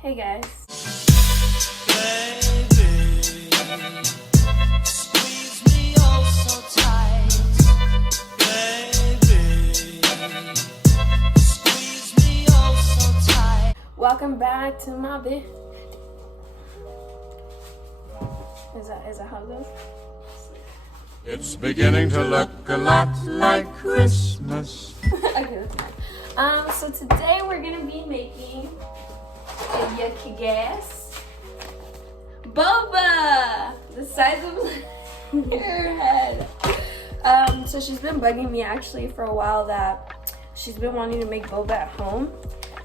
Hey guys. Baby, squeeze me oh so tight. Baby, squeeze me oh so tight. Welcome back to my bed. Is that how it goes? It's beginning to look a lot like Christmas. Okay, that's fine. So today we're gonna be making a yucky gas Boba, the size of your head. So she's been bugging me actually for a while that she's been wanting to make Boba at home.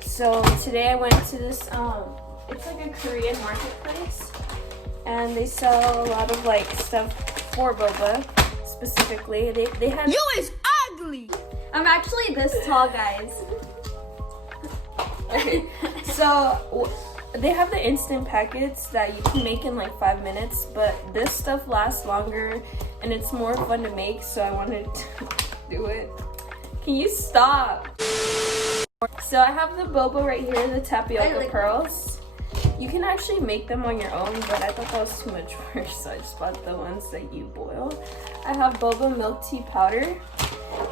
So today I went to this it's like a Korean marketplace, and they sell a lot of like stuff for Boba specifically. They have. You is ugly! I'm actually this tall, guys. Okay, so they have the instant packets that you can make in like 5 minutes, but this stuff lasts longer and it's more fun to make, so I wanted to do it. Can you stop? So I have the Boba right here, the tapioca pearls. You can actually make them on your own, but I thought that was too much work, so I just bought the ones that you boil. I have Boba milk tea powder,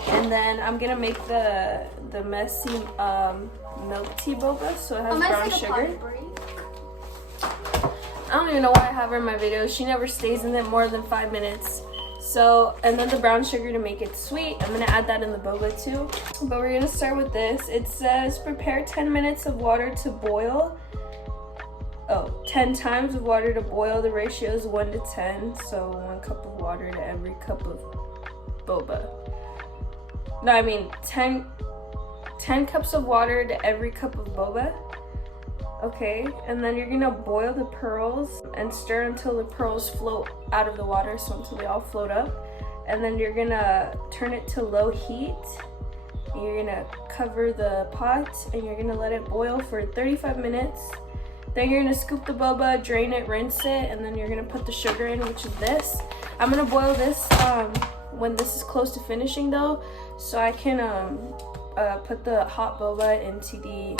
and then I'm gonna make the messy milk tea Boba, so it has brown sugar. I don't even know why I have her in my videos. She never stays in it more than 5 minutes. So, and then the brown sugar to make it sweet. I'm gonna add that in the Boba too. But we're gonna start with this. It says prepare 10 minutes of water to boil. 10 times of water to boil. The ratio is 1 to 10. So 1 cup of water to every cup of Boba. No, I mean 10 cups of water to every cup of Boba. Okay, and then you're gonna boil the pearls and stir until the pearls float out of the water, so until they all float up. And then you're gonna turn it to low heat. And you're gonna cover the pot and you're gonna let it boil for 35 minutes. Then you're gonna scoop the Boba, drain it, rinse it, and then you're gonna put the sugar in, which is this. I'm gonna boil this when this is close to finishing though, so I can put the hot Boba into the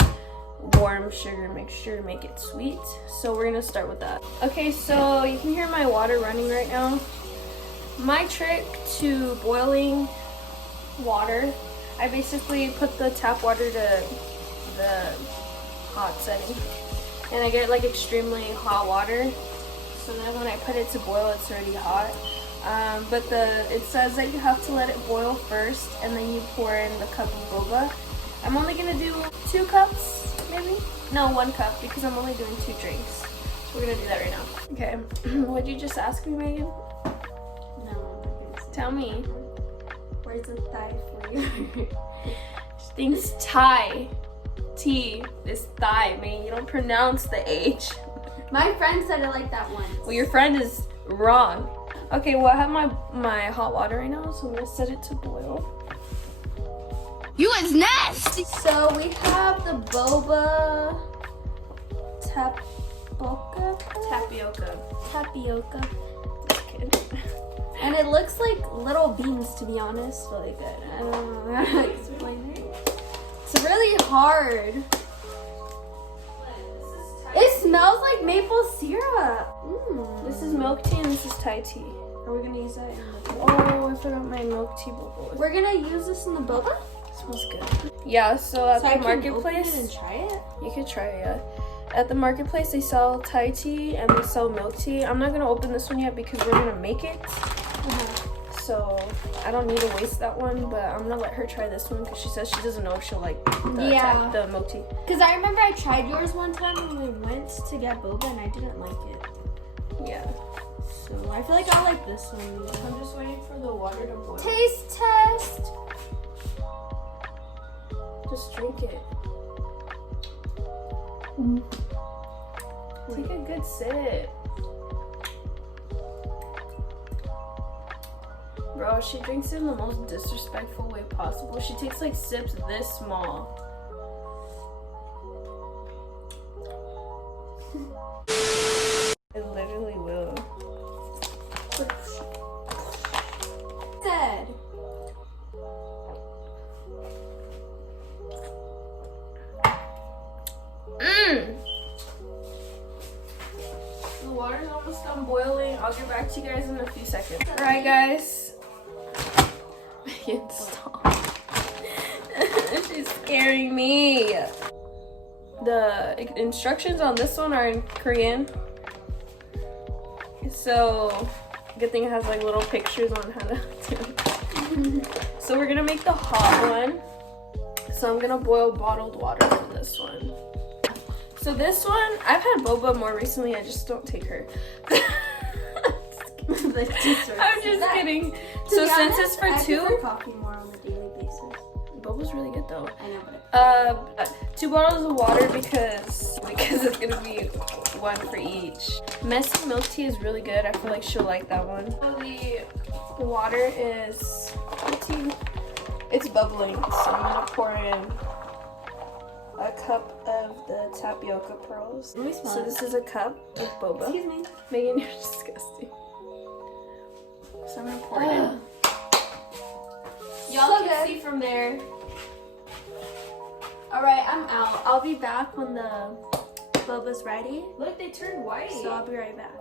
warm sugar mixture to make it sweet. So we're gonna start with that. Okay, so you can hear my water running right now. My trick to boiling water, I basically put the tap water to the hot setting, and I get like extremely hot water, so then when I put it to boil it's already hot. But it says that you have to let it boil first and then you pour in the cup of Boba. I'm only gonna do 2 cups, maybe? No, 1 cup, because I'm only doing 2 drinks. We're gonna do that right now. Okay, what'd you just ask me, Megan? No, Tell me. where's the thigh flavor? She thinks Thai. T is thigh, man. You don't pronounce the H. My friend said it like that once. Well, your friend is wrong. Okay, well, I have my hot water right now, so I'm gonna set it to boil. You is nasty! So we have the Boba tapioca. Just kidding. And it looks like little beans, to be honest. Really good. I don't know how to explain it. It's really hard. It smells like maple syrup. This is milk tea and this is Thai tea. Are we gonna use that? Oh, I forgot my milk tea Boba. We're gonna use this in the boba? It smells good. Yeah, so at So I the can open marketplace, it and try it? you could try it, yeah. At the marketplace, they sell Thai tea and they sell milk tea. I'm not gonna open this one yet because we're gonna make it. So I don't need to waste that one, but I'm gonna let her try this one because she says she doesn't know if she'll like the milk tea. Because I remember I tried yours one time when we went to get boba and I didn't like it. Yeah. So I feel like I like this one. I'm just waiting for the water to boil. Taste test! Just drink it. Take a good sip. Bro, she drinks it in the most disrespectful way possible. She takes like sips this small. It literally will. Dead. Almost done boiling. I'll get back to you guys in a few seconds. Alright guys. Megan, stop. She's scaring me. The instructions on this one are in Korean. So, good thing it has like little pictures on how to do it. So we're gonna make the hot one. So I'm gonna boil bottled water for this one. So this one, I've had boba more recently, I just don't take her. I'm just kidding. So since it's for two, I prefer coffee more on a daily basis. boba's really good though. I know, but 2 bottles of water because it's gonna be one for each. Messy milk tea is really good. I feel like she'll like that one. So the water is 15. It's bubbling, so I'm gonna pour in a cup of the tapioca pearls. Let me smell So it. this is a cup of boba. Excuse me. Megan, you're disgusting. So I'm gonna pour it in. Y'all So can good. see from there. Alright, I'm out. I'll be back when the boba's ready. Look, they turned white. So I'll be right back.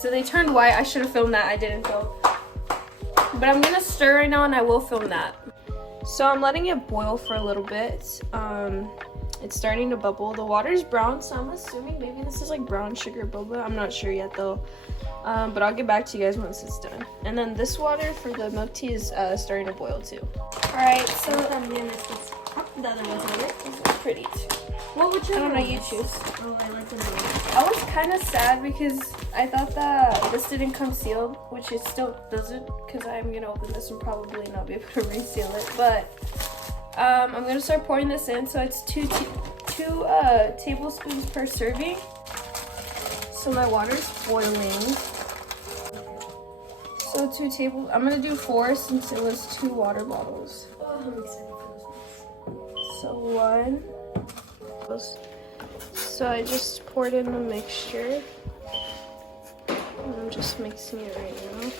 So they turned white. I should have filmed that. I didn't film. But I'm gonna stir right now and I will film that. So I'm letting it boil for a little bit. It's starting to bubble. The water's brown, so I'm assuming maybe this is like brown sugar boba. I'm not sure yet though. But I'll get back to you guys once it's done. And then this water for the milk tea is starting to boil too. Alright, so The other one's over. this is pretty too. What would you I don't know, you choose. Oh, I like the other I was kind of sad because I thought that this didn't come sealed, which it still doesn't, because I'm gonna open this and probably not be able to reseal it. But I'm gonna start pouring this in. So it's two tablespoons per serving. So my water's boiling. So I'm gonna do 4 since it was 2 water bottles. Oh, I'm excited for this one. So 1. So I just poured in the mixture. And I'm just mixing it right now.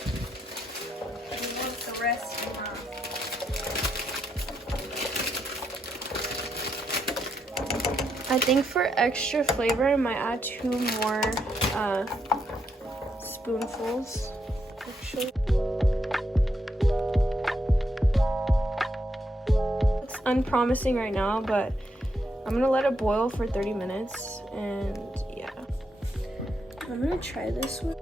And what's the rest? I think for extra flavor, I might add 2 more spoonfuls. Actually, it's unpromising right now, but I'm gonna let it boil for 30 minutes, and yeah. I'm gonna try this one.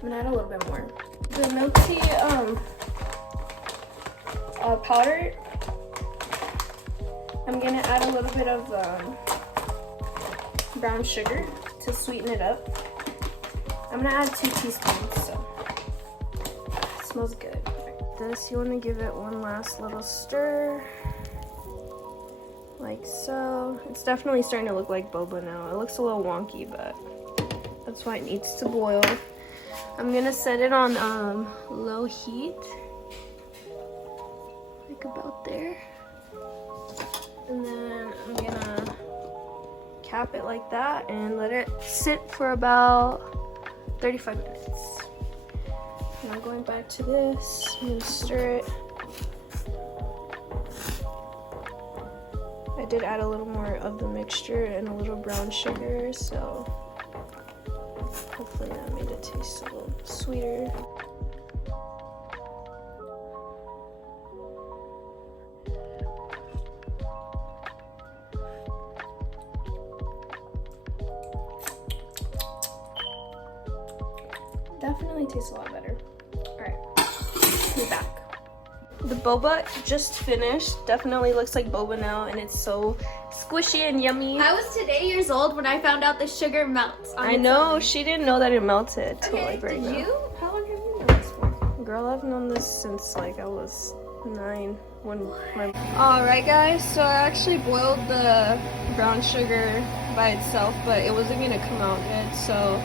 I'm gonna add a little bit more. The milk tea powder, I'm gonna add a little bit of brown sugar to sweeten it up. I'm gonna add 2 teaspoons, so it smells good. This, you wanna give it one last little stir, like so. It's definitely starting to look like boba now. It looks a little wonky, but that's why it needs to boil. I'm gonna set it on low heat, like about there. And then I'm gonna cap it like that and let it sit for about 35 minutes. And I'm going back to this. I'm gonna stir it. I did add a little more of the mixture and a little brown sugar, so hopefully that made it taste a little sweeter. Definitely tastes a lot better. Alright, we're back. The boba just finished. Definitely looks like boba now, and it's so squishy and yummy. I was today years old when I found out the sugar melts. I know, she didn't know that it melted till Okay, like right did now. you? How long have you known this for? Girl, I've known this since like I was 9 when my... Alright guys, so I actually boiled the brown sugar by itself, but it wasn't gonna come out good, so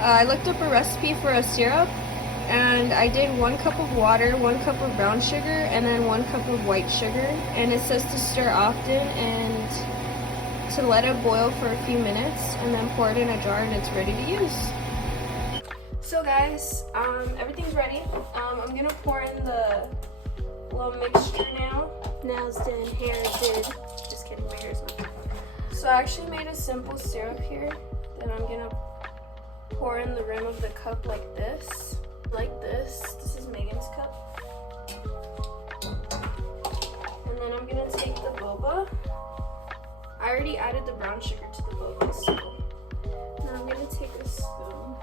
I looked up a recipe for a syrup, and I did 1 cup of water, 1 cup of brown sugar, and then 1 cup of white sugar. And it says to stir often and to let it boil for a few minutes, and then pour it in a jar and it's ready to use. So guys, everything's ready. I'm gonna pour in the little mixture now. nails did, hair did. Just kidding, my hair's not. So I actually made a simple syrup here that I'm gonna pour in the rim of the cup like this. Like this. This is Megan's cup. And then I'm gonna take the boba. I already added the brown sugar to the boba, so now I'm gonna take a spoon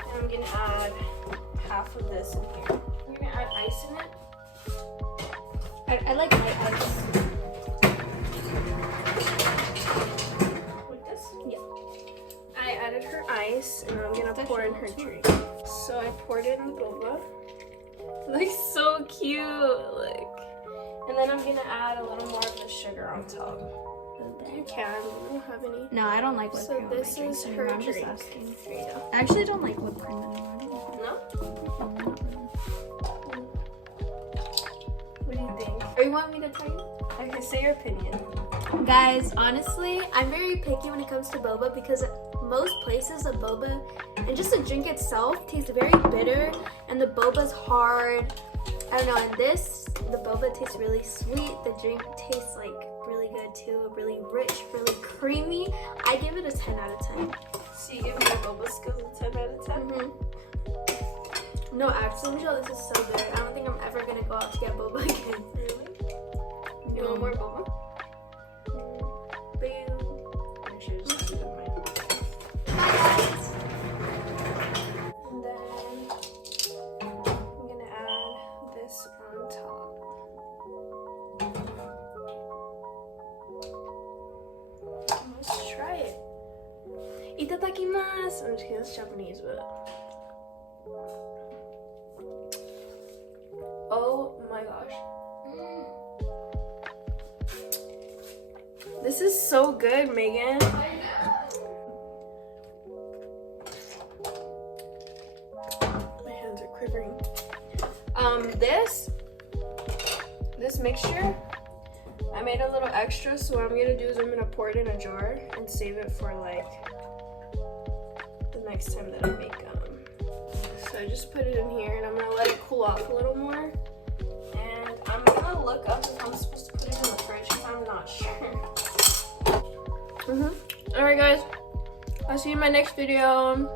and I'm gonna add half of this in here. I'm gonna add ice in it. I like light ice. Like this? Yeah. I added her ice and I'm gonna pour in her drink. So I poured it in the boba. It looks so cute, like. And then I'm gonna add a little more of the sugar on top. You can, I don't have any. No, I don't like whipped So cream. this on my is drink, her I'm just drink. asking. Here you go. I actually don't like whipped cream anymore. No? Not really. What do you think? Or you want me to tell you? Okay, say your opinion. Guys, honestly, I'm very picky when it comes to boba because most places of boba and just the drink itself tastes very bitter and the boba's hard. I don't know, and this, the boba tastes really sweet. The drink tastes like really good too, really rich, really creamy. I give it a 10 out of 10. So you give me your boba skills a 10 out of 10? Mm-hmm. No, actually, Michelle, this is so good. I don't think I'm ever gonna go out to get boba again. Really? You want more boba? I should just keep it in mind. Bye, guys. And then I'm gonna add this on top. Let's try it. Itadakimasu! I'm just kidding, it's Japanese, but. Oh my gosh. This is so good, Megan. My hands are quivering. This mixture, I made a little extra, so what I'm gonna do is I'm gonna pour it in a jar and save it for like the next time that I make So I just put it in here and I'm gonna let it cool off a little more. And I'm gonna look up if I'm supposed to put it in the fridge because I'm not sure. Alright guys, I'll see you in my next video.